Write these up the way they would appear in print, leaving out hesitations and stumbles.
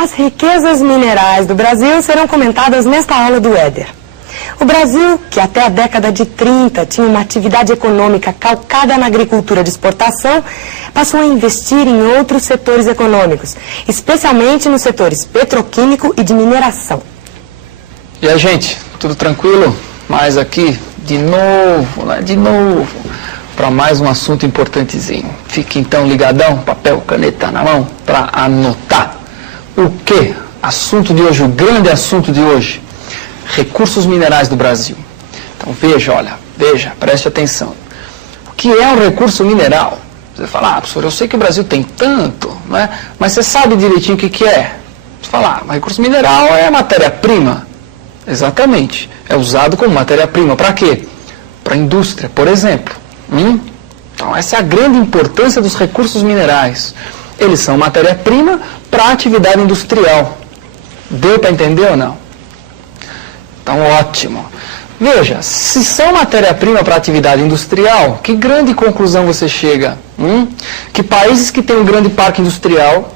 As riquezas minerais do Brasil serão comentadas nesta aula do Éder. O Brasil, que até a década de 30 tinha uma atividade econômica calcada na agricultura de exportação, passou a investir em outros setores econômicos, especialmente nos setores petroquímico e de mineração. E aí, gente, tudo tranquilo? Mas aqui, de novo, para mais um assunto importantezinho. Fique então ligadão, papel, caneta na mão, para anotar. O que? Assunto de hoje, o grande assunto de hoje. Recursos minerais do Brasil. Então veja, preste atenção. O que é um recurso mineral? Você fala, professor, eu sei que o Brasil tem tanto, né? Mas você sabe direitinho o que é? Você fala, recurso mineral é matéria-prima. Exatamente. É usado como matéria-prima. Para quê? Para a indústria, por exemplo. Então essa é a grande importância dos recursos minerais. Eles são matéria-prima para a atividade industrial. Deu para entender ou não? Então, ótimo. Veja, se são matéria-prima para a atividade industrial, que grande conclusão você chega? Que países que têm um grande parque industrial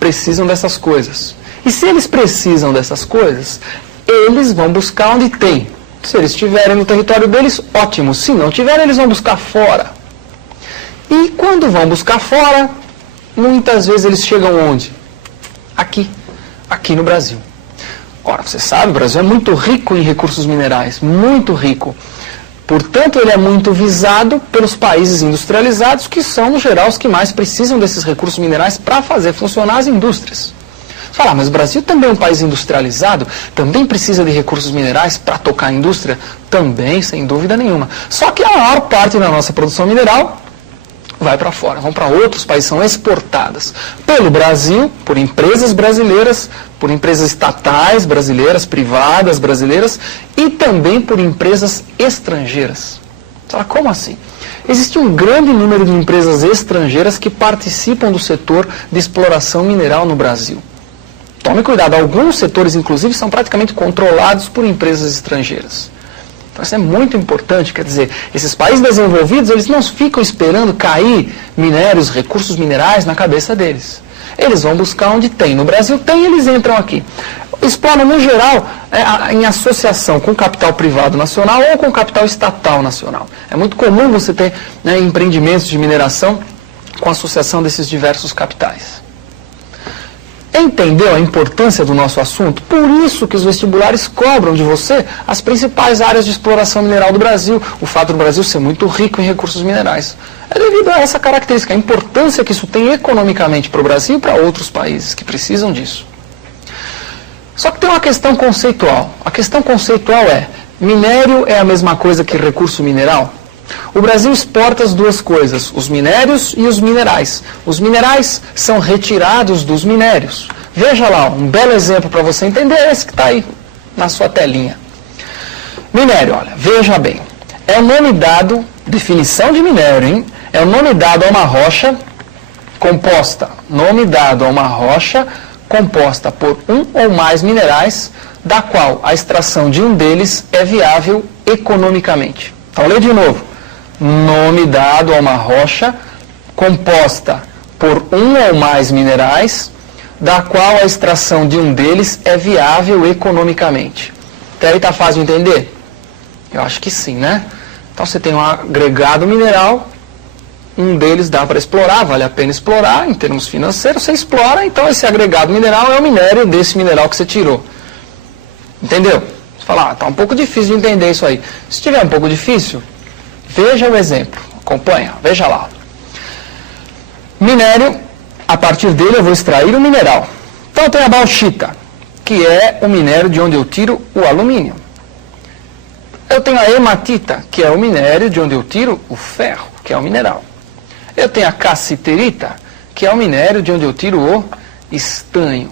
precisam dessas coisas. E se eles precisam dessas coisas, eles vão buscar onde tem. Se eles estiverem no território deles, ótimo. Se não tiverem, eles vão buscar fora. E quando vão buscar fora, muitas vezes eles chegam onde? Aqui no Brasil. Ora, você sabe, o Brasil é muito rico em recursos minerais, muito rico. Portanto, ele é muito visado pelos países industrializados, que são, no geral, os que mais precisam desses recursos minerais para fazer funcionar as indústrias. Você fala, mas o Brasil também é um país industrializado, também precisa de recursos minerais para tocar a indústria? Também, sem dúvida nenhuma. Só que a maior parte da nossa produção mineral vai para fora, vão para outros países, são exportadas pelo Brasil, por empresas brasileiras, por empresas estatais brasileiras, privadas brasileiras e também por empresas estrangeiras. Você fala, como assim? Existe um grande número de empresas estrangeiras que participam do setor de exploração mineral no Brasil. Tome cuidado, alguns setores, inclusive, são praticamente controlados por empresas estrangeiras. Então, isso é muito importante, quer dizer, esses países desenvolvidos, eles não ficam esperando cair minérios, recursos minerais na cabeça deles. Eles vão buscar onde tem. No Brasil tem, eles entram aqui. Exploram, no geral, em associação com capital privado nacional ou com capital estatal nacional. É muito comum você ter empreendimentos de mineração com associação desses diversos capitais. Entendeu a importância do nosso assunto? Por isso que os vestibulares cobram de você as principais áreas de exploração mineral do Brasil. O fato do Brasil ser muito rico em recursos minerais. É devido a essa característica, a importância que isso tem economicamente para o Brasil e para outros países que precisam disso. Só que tem uma questão conceitual. A questão conceitual é, minério é a mesma coisa que recurso mineral? O Brasil exporta as duas coisas, os minérios e os minerais. Os minerais são retirados dos minérios. Veja lá, um belo exemplo para você entender, esse que está aí na sua telinha. Minério, olha, veja bem. É o nome dado, definição de minério, hein? É o nome dado a uma rocha composta. Nome dado a uma rocha composta por um ou mais minerais, da qual a extração de um deles é viável economicamente. Então, lê de novo. Nome dado a uma rocha composta por um ou mais minerais, da qual a extração de um deles é viável economicamente. Até aí está fácil de entender? Eu acho que sim, né? Então você tem um agregado mineral, um deles dá para explorar, vale a pena explorar, em termos financeiros, você explora, então esse agregado mineral é o minério desse mineral que você tirou. Entendeu? Você fala, está um pouco difícil de entender isso aí. Se estiver um pouco difícil, veja o exemplo, acompanha, veja lá. Minério, a partir dele eu vou extrair o mineral. Então tem a bauxita, que é o minério de onde eu tiro o alumínio. Eu tenho a hematita, que é o minério de onde eu tiro o ferro, que é o mineral. Eu tenho a cassiterita, que é o minério de onde eu tiro o estanho.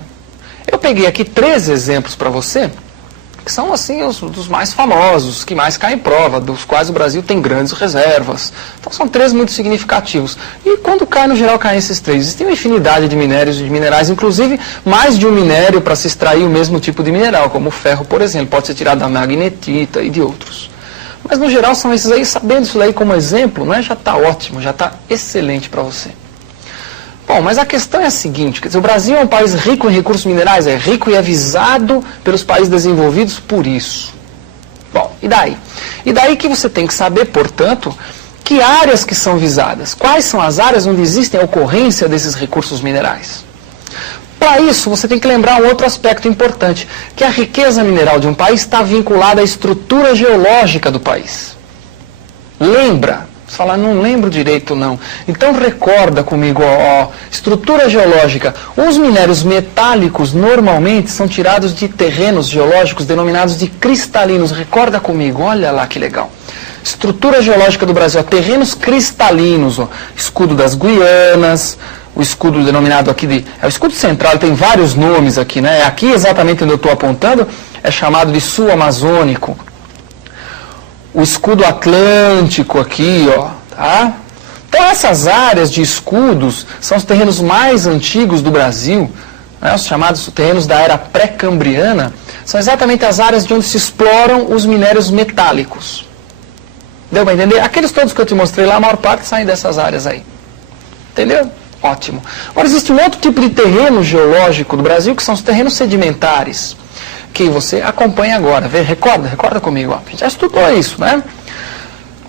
Eu peguei aqui 3 exemplos para você, que são assim os dos mais famosos, que mais caem em prova, dos quais o Brasil tem grandes reservas. Então são 3 muito significativos. E quando cai, no geral, caem esses 3. Existem uma infinidade de minérios e de minerais, inclusive mais de um minério para se extrair o mesmo tipo de mineral, como o ferro, por exemplo, pode ser tirado da magnetita e de outros. Mas no geral são esses aí, sabendo isso daí como exemplo, já está ótimo, já está excelente para você. Bom, mas a questão é a seguinte, quer dizer, o Brasil é um país rico em recursos minerais, é rico e é visado pelos países desenvolvidos por isso. Bom, e daí? E daí que você tem que saber, portanto, que áreas que são visadas, quais são as áreas onde existem a ocorrência desses recursos minerais. Para isso, você tem que lembrar um outro aspecto importante, que a riqueza mineral de um país está vinculada à estrutura geológica do país. Lembra? Você fala, não lembro direito não. Então recorda comigo, estrutura geológica. Os minérios metálicos normalmente são tirados de terrenos geológicos denominados de cristalinos. Recorda comigo, olha lá que legal. Estrutura geológica do Brasil, terrenos cristalinos, escudo das Guianas, o escudo denominado aqui é o escudo central, tem vários nomes aqui, né? Aqui exatamente onde eu estou apontando é chamado de sul amazônico. O escudo atlântico aqui, tá? Então essas áreas de escudos são os terrenos mais antigos do Brasil, né? Os chamados terrenos da era pré-cambriana, são exatamente as áreas de onde se exploram os minérios metálicos. Deu para entender? Aqueles todos que eu te mostrei lá, a maior parte saem dessas áreas aí. Entendeu? Ótimo. Agora existe um outro tipo de terreno geológico do Brasil, que são os terrenos sedimentares, que você acompanha agora. Recorda comigo. A gente já estudou isso, né?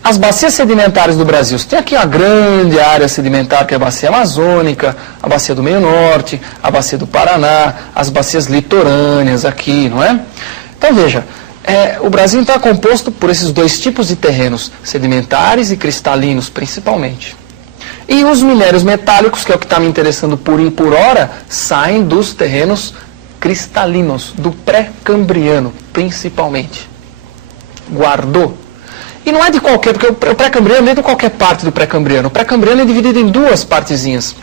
As bacias sedimentares do Brasil. Você tem aqui uma grande área sedimentar, que é a bacia amazônica, a bacia do Meio Norte, a bacia do Paraná, as bacias litorâneas aqui, não é? Então veja, o Brasil então é composto por esses dois tipos de terrenos, sedimentares e cristalinos principalmente. E os minérios metálicos, que é o que está me interessando por hora, saem dos terrenos cristalinos, do pré-cambriano, principalmente. Guardou? E não é de qualquer, porque o pré-cambriano não é de qualquer parte do pré-cambriano. O pré-cambriano é dividido em duas partezinhas.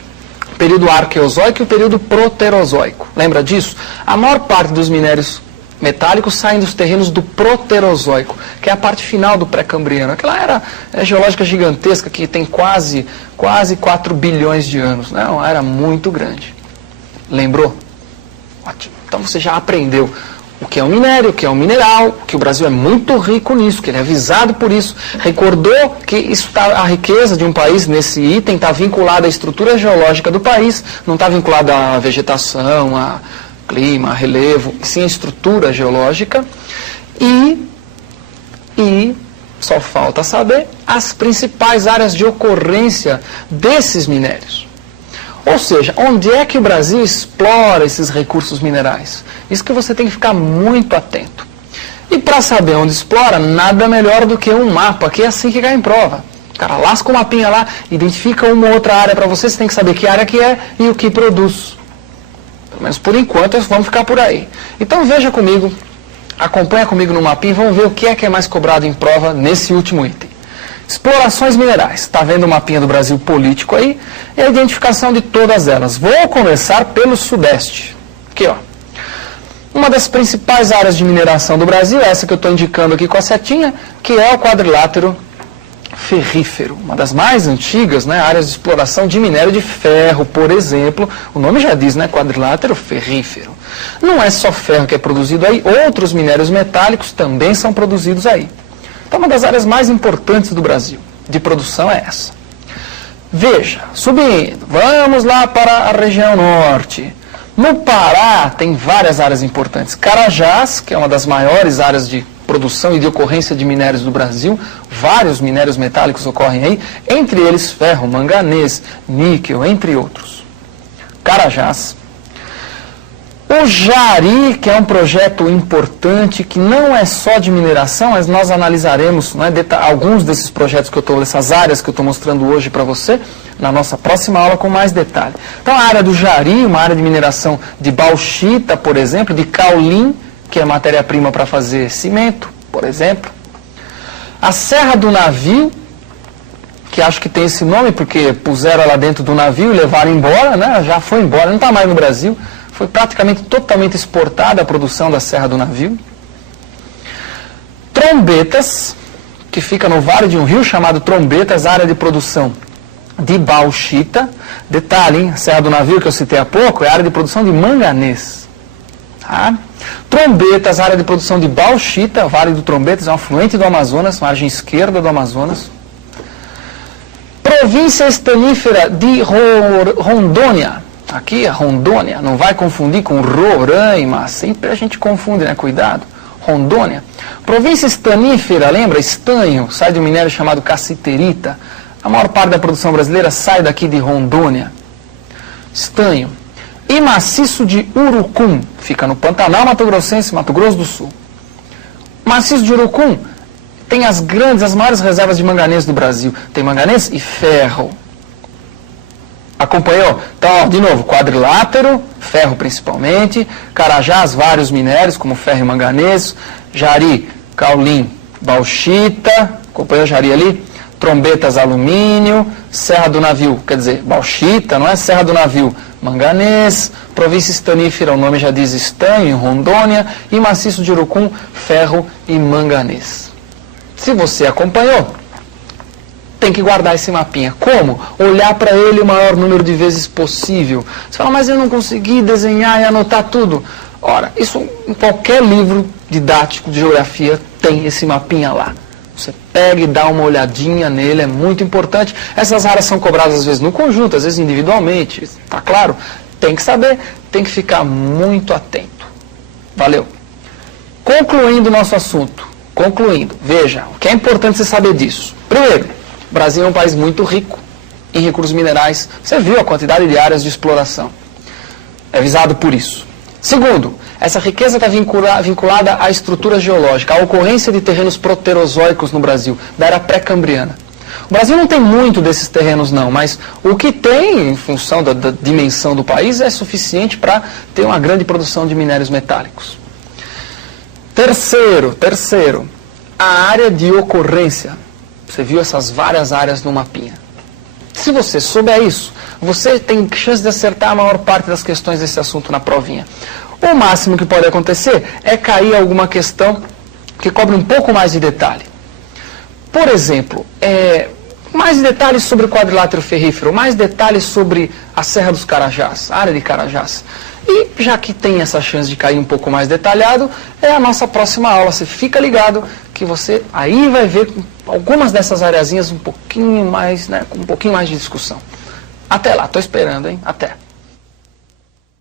O período arqueozoico e o período proterozoico. Lembra disso? A maior parte dos minérios metálicos saem dos terrenos do proterozoico, que é a parte final do pré-cambriano. Aquela era geológica gigantesca que tem quase 4 bilhões de anos. Né? Uma era muito grande. Lembrou? Ótimo. Então você já aprendeu o que é um minério, o que é um mineral, que o Brasil é muito rico nisso, que ele é visado por isso. Recordou que isso a riqueza de um país nesse item está vinculada à estrutura geológica do país, não está vinculada à vegetação, a clima, a relevo, sim a estrutura geológica. E só falta saber as principais áreas de ocorrência desses minérios. Ou seja, onde é que o Brasil explora esses recursos minerais? Isso que você tem que ficar muito atento. E para saber onde explora, nada melhor do que um mapa, que é assim que cai em prova. O cara lasca o mapinha lá, identifica uma outra área para você, você tem que saber que área que é e o que produz. Pelo menos por enquanto, vamos ficar por aí. Então veja comigo, acompanha comigo no mapinha, vamos ver o que é mais cobrado em prova nesse último item. Explorações minerais. Está vendo o mapinha do Brasil político aí? E a identificação de todas elas. Vou começar pelo Sudeste. Aqui, ó. Uma das principais áreas de mineração do Brasil, essa que eu estou indicando aqui com a setinha, que é o quadrilátero ferrífero. Uma das mais antigas, né, áreas de exploração de minério de ferro, por exemplo. O nome já diz, né, quadrilátero ferrífero. Não é só ferro que é produzido aí, outros minérios metálicos também são produzidos aí. Então, uma das áreas mais importantes do Brasil de produção é essa. Veja, subindo, vamos lá para a região norte. No Pará tem várias áreas importantes. Carajás, que é uma das maiores áreas de produção e de ocorrência de minérios do Brasil, vários minérios metálicos ocorrem aí, entre eles ferro, manganês, níquel, entre outros. Carajás. O Jari, que é um projeto importante, que não é só de mineração, mas nós analisaremos, né, alguns desses projetos que eu estou, dessas áreas que eu estou mostrando hoje para você, na nossa próxima aula com mais detalhe. Então a área do Jari, uma área de mineração de bauxita, por exemplo, de caulim, que é matéria-prima para fazer cimento, por exemplo. A Serra do Navio, que acho que tem esse nome porque puseram lá dentro do navio e levaram embora, né, já foi embora, não está mais no Brasil. Foi praticamente totalmente exportada a produção da Serra do Navio. Trombetas, que fica no vale de um rio chamado Trombetas, área de produção de bauxita. Detalhe, hein? A Serra do Navio, que eu citei há pouco, é área de produção de manganês. Tá? Trombetas, área de produção de bauxita. Vale do Trombetas é um afluente do Amazonas, margem esquerda do Amazonas. Província estanífera de Rondônia. Aqui é Rondônia, não vai confundir com Roraima, sempre a gente confunde, né? Cuidado. Rondônia. Província estanífera, lembra? Estanho, sai de um minério chamado cassiterita. A maior parte da produção brasileira sai daqui de Rondônia. Estanho. E maciço de Urucum, fica no Pantanal Mato Grossense, Mato Grosso do Sul. Maciço de Urucum tem as maiores reservas de manganês do Brasil. Tem manganês e ferro. Acompanhou? Então, de novo, quadrilátero, ferro principalmente, Carajás, vários minérios, como ferro e manganês, Jari, caulim, bauxita, acompanhou Jari ali? Trombetas, alumínio, Serra do Navio, quer dizer, bauxita, não é Serra do Navio, manganês, província estanífera, o nome já diz estanho, em Rondônia, e maciço de Urucum, ferro e manganês. Se você acompanhou, tem que guardar esse mapinha. Como? Olhar para ele o maior número de vezes possível. Você fala, mas eu não consegui desenhar e anotar tudo. Ora, isso em qualquer livro didático de geografia tem esse mapinha lá. Você pega e dá uma olhadinha nele, é muito importante. Essas áreas são cobradas às vezes no conjunto, às vezes individualmente, está claro? Tem que saber, tem que ficar muito atento. Valeu. Concluindo o nosso assunto, veja, o que é importante você saber disso. Primeiro, o Brasil é um país muito rico em recursos minerais. Você viu a quantidade de áreas de exploração. É visado por isso. Segundo, essa riqueza está vinculada à estrutura geológica, à ocorrência de terrenos proterozoicos no Brasil, da era pré-cambriana. O Brasil não tem muito desses terrenos não, mas o que tem, em função da dimensão do país, é suficiente para ter uma grande produção de minérios metálicos. Terceiro, a área de ocorrência. Você viu essas várias áreas no mapinha. Se você souber isso, você tem chance de acertar a maior parte das questões desse assunto na provinha. O máximo que pode acontecer é cair alguma questão que cobre um pouco mais de detalhe. Por exemplo, mais detalhes sobre o quadrilátero ferrífero, mais detalhes sobre a Serra dos Carajás, a área de Carajás. E já que tem essa chance de cair um pouco mais detalhado, é a nossa próxima aula. Você fica ligado que você aí vai ver algumas dessas areazinhas um pouquinho mais, né, com um pouquinho mais de discussão. Até lá, estou esperando, hein? Até.